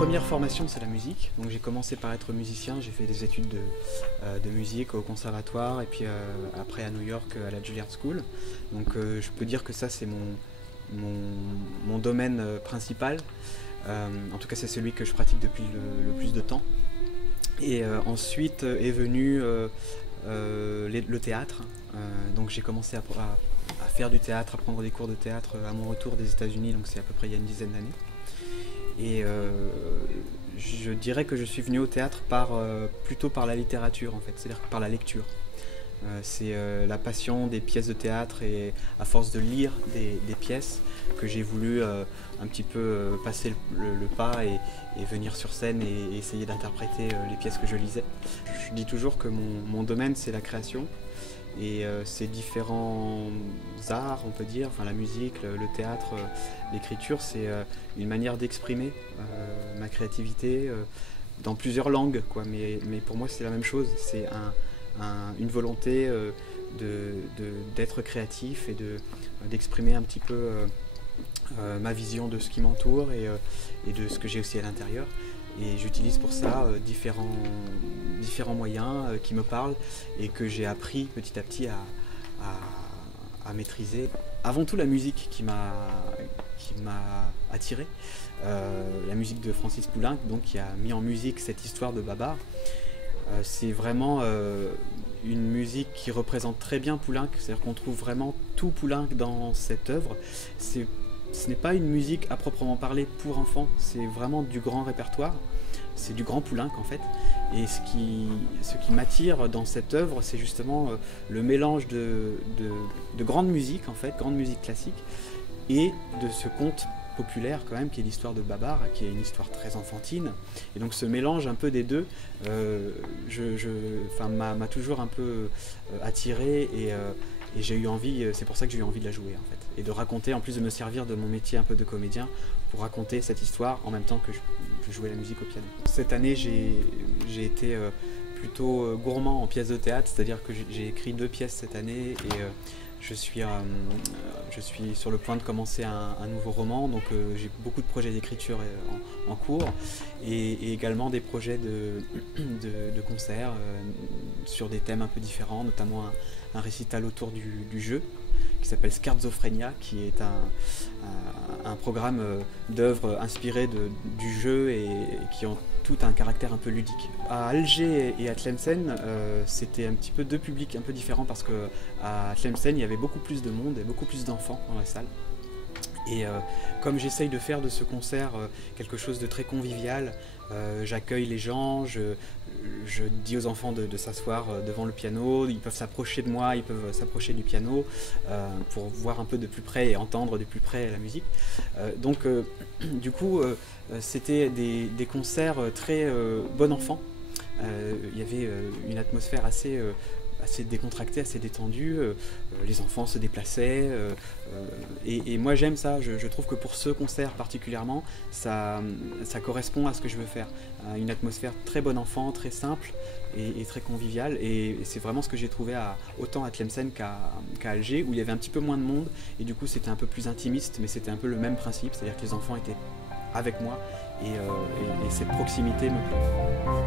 première formation, c'est la musique. Donc j'ai commencé par être musicien, j'ai fait des études de musique au conservatoire et puis après à New York à la Juilliard School. Donc je peux dire que ça c'est mon domaine principal. En tout cas c'est celui que je pratique depuis le plus de temps. Et ensuite est venu le théâtre. Donc j'ai commencé à faire du théâtre, à prendre des cours de théâtre à mon retour des États-Unis, donc c'est à peu près il y a une dizaine d'années. Et je dirais que je suis venu au théâtre plutôt par la littérature en fait, c'est-à-dire par la lecture. C'est la passion des pièces de théâtre et à force de lire des pièces que j'ai voulu un petit peu passer le pas et venir sur scène et essayer d'interpréter les pièces que je lisais. Je dis toujours que mon domaine c'est la création et ces différents arts on peut dire, enfin la musique, le théâtre, l'écriture c'est une manière d'exprimer ma créativité dans plusieurs langues quoi, mais pour moi c'est la même chose, c'est une volonté d'être créatif et d'exprimer un petit peu ma vision de ce qui m'entoure et de ce que j'ai aussi à l'intérieur. Et j'utilise pour ça différents moyens qui me parlent et que j'ai appris petit à petit à maîtriser. Avant tout la musique qui m'a attiré, la musique de Francis Poulenc, donc, qui a mis en musique cette histoire de Babar. C'est vraiment une musique qui représente très bien Poulenc, c'est-à-dire qu'on trouve vraiment tout Poulenc dans cette œuvre. Ce n'est pas une musique à proprement parler pour enfants, c'est vraiment du grand répertoire, c'est du grand Poulenc en fait. Et ce qui m'attire dans cette œuvre, c'est justement le mélange de grande musique en fait, grande musique classique, et de ce conte populaire quand même qui est l'histoire de Babar, qui est une histoire très enfantine, et donc ce mélange un peu des deux m'a toujours un peu attiré et j'ai eu envie, c'est pour ça que j'ai eu envie de la jouer en fait, et de raconter, en plus de me servir de mon métier un peu de comédien pour raconter cette histoire en même temps que je jouais la musique au piano. Cette année j'ai été plutôt gourmand en pièces de théâtre, c'est-à-dire que j'ai écrit 2 pièces cette année et je suis sur le point de commencer un nouveau roman, donc j'ai beaucoup de projets d'écriture en cours et également des projets de concerts sur des thèmes un peu différents, notamment un récital autour du jeu qui s'appelle Schizophrénia, qui est un programme d'œuvres inspirées du jeu et qui ont tout un caractère un peu ludique. À Alger et à Tlemcen, c'était un petit peu 2 publics un peu différents parce qu'à Tlemcen, il y avait beaucoup plus de monde et beaucoup plus d'enfants dans la salle. Et comme j'essaye de faire de ce concert quelque chose de très convivial, j'accueille les gens, je dis aux enfants de s'asseoir devant le piano, ils peuvent s'approcher de moi, ils peuvent s'approcher du piano pour voir un peu de plus près et entendre de plus près la musique. Du coup, c'était des concerts très bon enfant. Il y avait une atmosphère assez décontractée, assez détendue, les enfants se déplaçaient et moi j'aime ça, je trouve que pour ce concert particulièrement ça correspond à ce que je veux faire, une atmosphère très bon enfant, très simple et très conviviale, et c'est vraiment ce que j'ai trouvé autant à Tlemcen qu'à Alger, où il y avait un petit peu moins de monde et du coup c'était un peu plus intimiste, mais c'était un peu le même principe, c'est-à-dire que les enfants étaient avec moi et cette proximité me plaît.